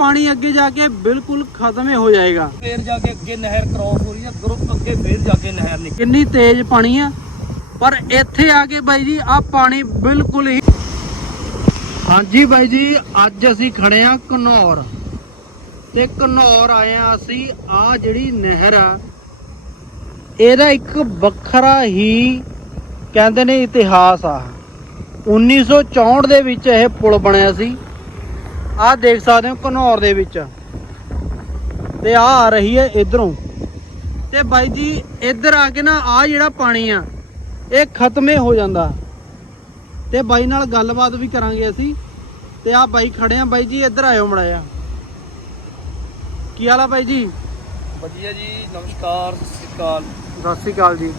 ਪਾਣੀ ਅੱਗੇ ਜਾ ਕੇ ਬਿਲਕੁਲ ਖਤਮ ਹੀ ਹੋ ਜਾਏਗਾ ਫੇਰ ਜਾ ਕੇ ਅੱਗੇ ਨਹਿਰ ਕ੍ਰੋਸ ਹੋ ਰਹੀ ਹੈ ਗਰੁੱਪ ਅੱਗੇ ਫੇਰ ਜਾ ਕੇ ਨਹਿਰ ਨਿਕਲ ਕਿੰਨੀ ਤੇਜ਼ ਪਾਣੀ ਆ ਪਰ ਇੱਥੇ ਆ ਕੇ ਬਾਈ ਜੀ ਆ ਪਾਣੀ ਬਿਲਕੁਲ ਹੀ ਹਾਂਜੀ ਬਾਈ ਜੀ ਅੱਜ ਅਸੀਂ ਖੜੇ ਆ ਕਨੌਰ ਤੇ ਕਨੌਰ ਆਏ ਆ ਅਸੀਂ ਆ ਜਿਹੜੀ ਨਹਿਰ ਆ ਇਹਦਾ ਇੱਕ ਵੱਖਰਾ ਹੀ ਕਹਿੰਦੇ ਨੇ ਇਤਿਹਾਸ ਆ 1964 ਦੇ ਵਿੱਚ ਇਹ ਪੁਲ ਬਣਿਆ ਸੀ ਆਹ ਦੇਖ ਸਕਦੇ ਹੋ ਘਨੌਰ ਦੇ ਵਿੱਚ ਤੇ ਆ ਆ ਰਹੀ ਹੈ ਇਧਰੋਂ ਤੇ ਬਾਈ ਜੀ ਇਧਰ ਆ ਕੇ ਨਾ ਆ ਜਿਹੜਾ ਪਾਣੀ ਆ ਇਹ ਖਤਮੇ ਹੋ ਜਾਂਦਾ ਤੇ ਬਾਈ ਨਾਲ ਗੱਲਬਾਤ ਵੀ ਕਰਾਂਗੇ ਅਸੀਂ ਤੇ ਆ ਬਾਈ ਖੜੇ ਆ ਬਾਈ ਜੀ ਇਧਰ ਆਇਓ ਮੜਾਇਆ ਕੀ ਹਾਲ ਆ ਬਾਈ ਜੀ ਵਧੀਆ ਜੀ ਨਮਸਕਾਰ ਸਤਿ ਰਾਸੀ ਕਾਲ ਸਤਿ ਜੀ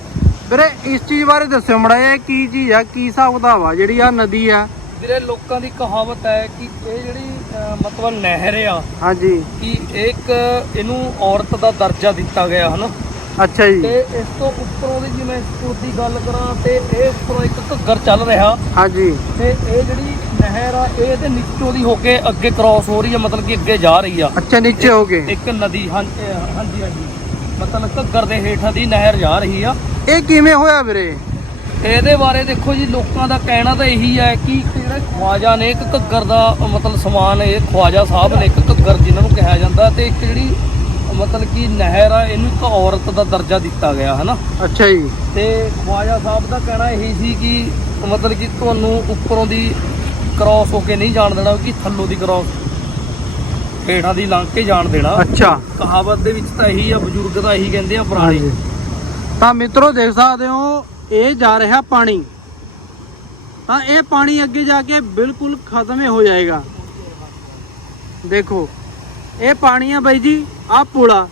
ਵੀਰੇ ਇਸ ਚੀਜ਼ ਬਾਰੇ ਦੱਸਿਓ ਮੜਾਇਆ ਕੀ ਚੀਜ਼ ਆ ਕੀ ਹਿਸਾਬ ਦਾ ਵਾ ਜਿਹੜੀ ਆ ਨਦੀ ਆ ਵੀਰੇ ਲੋਕਾਂ ਦੀ ਕਹਾਵਤ ਹੈ ਕਿ ਇਹ ਜਿਹੜੀ ਮਤਲਬ ਨਹਿਰ ਆ ਹਾਂਜੀ ਕਿ ਇੱਕ ਇਹਨੂੰ ਔਰਤ ਦਾ ਦਰਜਾ ਦਿੱਤਾ ਗਿਆ ਹਨਾ ਅੱਛਾ ਜੀ ਤੇ ਇਸ ਤੋਂ ਉੱਪਰੋਂ ਦੀ ਜਿਵੇਂ ਸਪੂਤ ਦੀ ਗੱਲ ਕਰਾਂ ਤੇ ਇਹ ਉੱਪਰੋਂ ਇੱਕ ਘੱਗਰ ਚੱਲ ਰਿਹਾ ਹਾਂਜੀ ਤੇ ਇਹ ਜਿਹੜੀ ਨਹਿਰ ਆ ਇਹ ਇਹਦੇ ਨੀਚੋਂ ਦੀ ਹੋ ਕੇ ਅੱਗੇ ਕ੍ਰਾਸ ਹੋ ਰਹੀ ਆ ਮਤਲਬ ਕਿ ਅੱਗੇ ਜਾ ਰਹੀ ਆ ਅੱਛਾ ਨੀਚੇ ਹੋ ਗਏ ਇੱਕ ਨਦੀ ਹਾਂ- ਹਾਂਜੀ ਹਾਂਜੀ ਮਤਲਬ ਘੱਗਰ ਦੇ ਹੇਠਾਂ ਦੀ ਨਹਿਰ ਜਾ ਰਹੀ ਆ ਇਹ ਕਿਵੇਂ ਹੋਇਆ ਵੀਰੇ ਇਹਦੇ ਬਾਰੇ ਦੇਖੋ ਜੀ ਲੋਕਾਂ ਦਾ ਕਹਿਣਾ ਤਾਂ ਇਹੀ ਹੈ ਕਿ ਜਿਹੜਾ ਖਵਾਜਾ ਨੇ ਇੱਕ ਘੱਗਰ ਦਾ ਮਤਲਬ ਸਮਾਨ ਇਹ ਖਵਾਜਾ ਸਾਹਿਬ ਨੇ ਇੱਕ ਘੱਗਰ ਜਿਹਨਾਂ ਨੂੰ ਕਿਹਾ ਜਾਂਦਾ ਤੇ ਇੱਕ ਜਿਹੜੀ ਮਤਲਬ ਕਿ ਨਹਿਰ ਆ ਇਹਨੂੰ ਇੱਕ ਔਰਤ ਦਾ ਦਰਜਾ ਦਿੱਤਾ ਗਿਆ ਹਨਾ ਅੱਛਾ ਜੀ ਤੇ ਖਵਾਜਾ ਸਾਹਿਬ ਦਾ ਕਹਿਣਾ ਇਹੀ ਸੀ ਕਿ ਮਤਲਬ ਕਿ ਤੁਹਾਨੂੰ ਉੱਪਰੋਂ ਦੀ ਕ੍ਰੋਸ ਹੋ ਕੇ ਨਹੀਂ ਜਾਣ ਦੇਣਾ ਕਿ ਥੱਲੋਂ ਦੀ ਕ੍ਰੋਸ ਢੇੜਾ ਦੀ ਲੰਘ ਕੇ ਜਾਣ ਦੇਣਾ ਅੱਛਾ ਕਹਾਵਤ ਦੇ ਵਿੱਚ ਤਾਂ ਇਹੀ ਆ ਬਜ਼ੁਰਗ ਤਾਂ ਇਹੀ ਕਹਿੰਦੇ ਆ ਪੁਰਾਣੇ ਤਾਂ ਮਿੱਤਰੋ ਦੇਖ ਸਕਦੇ ਹੋ ਇਹ ਜਾ ਰਿਹਾ ਪਾਣੀ ਤਾਂ ਇਹ ਪਾਣੀ ਅੱਗੇ ਜਾ ਕੇ ਬਿਲਕੁਲ ਖਤਮ ਹੋ ਜਾਏਗਾ ਦੇਖੋ ਇਹ ਪਾਣੀ ਆ ਬਾਈ ਜੀ ਆ ਪੂਲਾ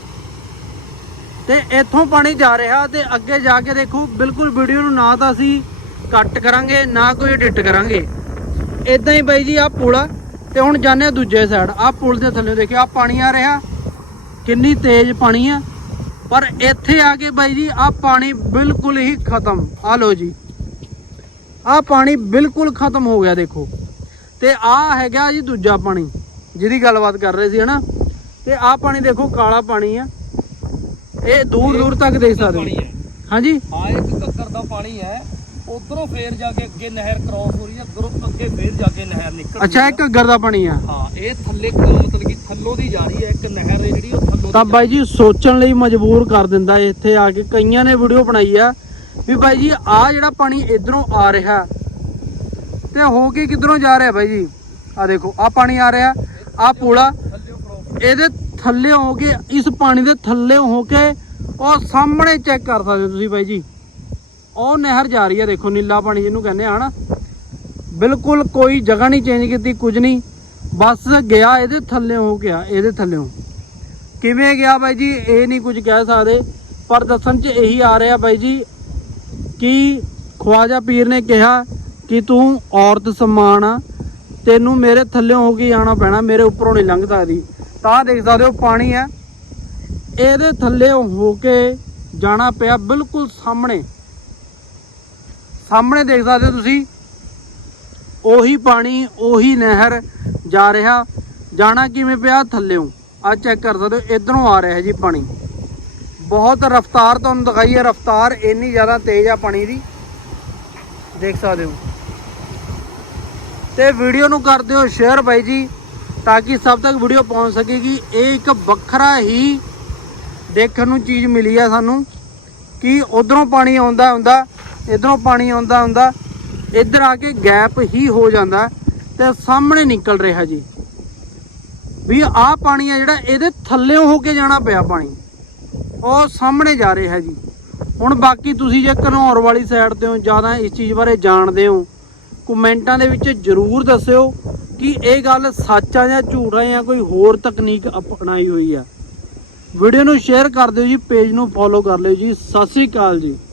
ਤੇ ਇੱਥੋਂ ਪਾਣੀ ਜਾ ਰਿਹਾ ਤੇ ਅੱਗੇ ਜਾ ਕੇ ਦੇਖੋ ਬਿਲਕੁਲ ਵੀਡੀਓ ਨੂੰ ਨਾ ਤਾਂ ਅਸੀਂ ਕੱਟ ਕਰਾਂਗੇ ਨਾ ਕੋਈ ਐਡਿਟ ਕਰਾਂਗੇ ਇਦਾਂ ਹੀ ਬਾਈ ਜੀ ਆ ਪੂਲਾ ਤੇ ਹੁਣ ਜਾਂਦੇ ਆ ਦੂਜੇ ਸਾਈਡ ਆ ਪੂਲ ਦੇ ਥੱਲੇ ਦੇਖਿਓ ਆ ਪਾਣੀ ਆ ਰਿਹਾ ਕਿੰਨੀ ਤੇਜ਼ ਪਾਣੀ ਆ ਪਰ ਇੱਥੇ ਆ ਕੇ ਬਾਈ ਜੀ ਆ ਪਾਣੀ ਬਿਲਕੁਲ ਹੀ ਖਤਮ ਆ ਲੋ ਜੀ ਆ ਪਾਣੀ ਬਿਲਕੁਲ ਖਤਮ ਹੋ ਗਿਆ ਦੇਖੋ ਤੇ ਆ ਹੈਗਾ ਜੀ ਦੂਜਾ ਪਾਣੀ ਜਿਹਦੀ ਗੱਲਬਾਤ ਕਰ ਰਹੇ ਸੀ ਹਨਾ ਤੇ ਆ ਪਾਣੀ ਦੇਖੋ ਕਾਲਾ ਪਾਣੀ ਆ ਇਹ ਦੂਰ ਦੂਰ ਤੱਕ ਦੇਖ ਸਕਦੇ ਹਾਂਜੀ ਹਾਂ ਇਹ ਘੱਗਰ ਦਾ ਪਾਣੀ ਹੈ ਉਧਰੋਂ ਫੇਰ ਜਾ ਕੇ ਅੱਗੇ ਨਹਿਰ ਕ੍ਰੋਸ ਹੋ ਰਹੀ ਹੈ ਗਰੁੱਪ ਅੱਗੇ ਫੇਰ ਜਾ ਕੇ ਨਹਿਰ ਨਿਕਲ ਅੱਛਾ ਇੱਕ ਗਰਦਾ ਦਾ ਪਾਣੀ ਆ ਹਾਂ ਇਹ ਥੱਲੇ ਮਤਲਬ ਕਿ ਥੱਲੋਂ ਦੀ ਜਾ ਰਹੀ ਹੈ ਇੱਕ ਨਹਿਰ ਹੈ ਜਿਹੜੀ ਉਹ ਥੱਲੋਂ ਤਾਂ ਬਾਈ ਜੀ ਸੋਚਣ ਲਈ ਮਜਬੂਰ ਕਰ ਦਿੰਦਾ ਇੱਥੇ ਆ ਕੇ ਕਈਆਂ ਨੇ ਵੀਡੀਓ ਬਣਾਈ ਆ ਵੀ ਬਾਈ ਜੀ ਆ ਜਿਹੜਾ ਪਾਣੀ ਇਧਰੋਂ ਆ ਰਿਹਾ ਤੇ ਹੋ ਕੇ ਕਿਧਰੋਂ ਜਾ ਰਿਹਾ ਬਾਈ ਜੀ ਆ ਦੇਖੋ ਆ ਪਾਣੀ ਆ ਰਿਹਾ ਆ ਪੂਲਾ ਇਹਦੇ ਥੱਲੇ ਹੋ ਕੇ ਇਸ ਪਾਣੀ ਦੇ ਥੱਲੇ ਹੋ ਕੇ ਉਹ ਸਾਹਮਣੇ ਚੈੱਕ ਕਰ ਸਕਦੇ ਤੁਸੀਂ ਬਾਈ ਜੀ ਉਹ ਨਹਿਰ ਜਾ ਰਹੀ ਹੈ ਦੇਖੋ ਨੀਲਾ ਪਾਣੀ ਜਿਹਨੂੰ ਕਹਿੰਦੇ ਆ ਨਾ ਬਿਲਕੁਲ ਕੋਈ ਜਗ੍ਹਾ ਨਹੀਂ ਚੇਂਜ ਕੀਤੀ ਕੁਝ ਨਹੀਂ ਬਸ ਗਿਆ ਇਹਦੇ ਥੱਲੇ ਹੋ ਗਿਆ ਇਹਦੇ ਥੱਲੇ ਕਿਵੇਂ ਗਿਆ ਬਾਈ ਜੀ ਇਹ ਨਹੀਂ ਕੁਝ ਕਹਿ ਸਕਦੇ ਪਰ ਦੱਸਣ 'ਚ ਇਹੀ ਆ ਰਿਹਾ ਬਾਈ ਜੀ ਕਿ ਖਵਾਜਾ ਪੀਰ ਨੇ ਕਿਹਾ ਕਿ ਤੂੰ ਔਰਤ ਸਮਾਨ ਆ ਤੈਨੂੰ ਮੇਰੇ ਥੱਲੇ ਹੋ ਕੇ ਆਣਾ ਪੈਣਾ ਮੇਰੇ ਉੱਪਰੋਂ ਨਹੀਂ ਲੰਘ ਸਕਦੀ ਤਾਂ ਦੇਖ ਸਕਦੇ ਹੋ ਪਾਣੀ ਹੈ ਇਹਦੇ ਥੱਲੇ ਹੋ ਕੇ ਜਾਣਾ ਪਿਆ ਬਿਲਕੁਲ ਸਾਹਮਣੇ ਸਾਹਮਣੇ ਦੇਖ ਸਕਦੇ ਹੋ ਤੁਸੀਂ ਉਹੀ ਪਾਣੀ ਉਹੀ ਨਹਿਰ ਜਾ ਰਿਹਾ ਜਾਣਾ ਕਿਵੇਂ ਪਿਆ ਥੱਲੇੋਂ ਆ ਚੈੱਕ ਕਰ ਸਕਦੇ ਹੋ ਇਧਰੋਂ ਆ ਰਿਹਾ ਜੀ ਪਾਣੀ ਬਹੁਤ ਰਫ਼ਤਾਰ ਤੁਹਾਨੂੰ ਦਿਖਾਈ ਹੈ ਰਫ਼ਤਾਰ ਇੰਨੀ ਜ਼ਿਆਦਾ ਤੇਜ਼ ਆ ਪਾਣੀ ਦੀ ਦੇਖ ਸਕਦੇ ਹੋ ਤੇ ਵੀਡੀਓ ਨੂੰ ਕਰ ਦਿਓ ਸ਼ੇਅਰ ਭਾਈ ਜੀ ਤਾਂ ਕਿ ਸਭ ਤੱਕ ਵੀਡੀਓ ਪਹੁੰਚ ਸਕੇਗੀ ਇਹ ਇੱਕ ਵੱਖਰਾ ਹੀ ਦੇਖਣ ਨੂੰ ਚੀਜ਼ ਮਿਲੀ ਆ ਸਾਨੂੰ ਕਿ ਉਧਰੋਂ ਪਾਣੀ ਆਉਂਦਾ ਹੁੰਦਾ ਇਧਰੋਂ ਪਾਣੀ ਆਉਂਦਾ ਹੁੰਦਾ ਇਧਰ ਆ ਕੇ ਗੈਪ ਹੀ ਹੋ ਜਾਂਦਾ ਤੇ ਸਾਹਮਣੇ ਨਿਕਲ ਰਿਹਾ ਜੀ ਵੀ ਆਹ ਪਾਣੀ ਆ ਜਿਹੜਾ ਇਹਦੇ ਥੱਲੇੋਂ ਹੋ ਕੇ ਜਾਣਾ ਪਿਆ ਪਾਣੀ ਉਹ ਸਾਹਮਣੇ ਜਾ ਰਿਹਾ ਜੀ ਹੁਣ ਬਾਕੀ ਤੁਸੀਂ ਜੇ ਘਨੌਰ ਵਾਲੀ ਸਾਈਡ ਤੇ ਹੋ ਜਿਆਦਾ ਇਸ ਚੀਜ਼ ਬਾਰੇ ਜਾਣਦੇ ਹੋ ਕਮੈਂਟਾਂ ਦੇ ਵਿੱਚ ਜ਼ਰੂਰ ਦੱਸਿਓ ਕਿ ਇਹ ਗੱਲ ਸੱਚ ਆ ਜਾਂ ਝੂਠ ਆ ਜਾਂ ਕੋਈ ਹੋਰ ਤਕਨੀਕ ਅਪਣਾਈ ਹੋਈ ਆ ਵੀਡੀਓ ਨੂੰ ਸ਼ੇਅਰ ਕਰ ਦਿਓ ਜੀ ਪੇਜ ਨੂੰ ਫੋਲੋ ਕਰ ਲਿਓ ਜੀ ਸਤਿ ਸ੍ਰੀ ਅਕਾਲ ਜੀ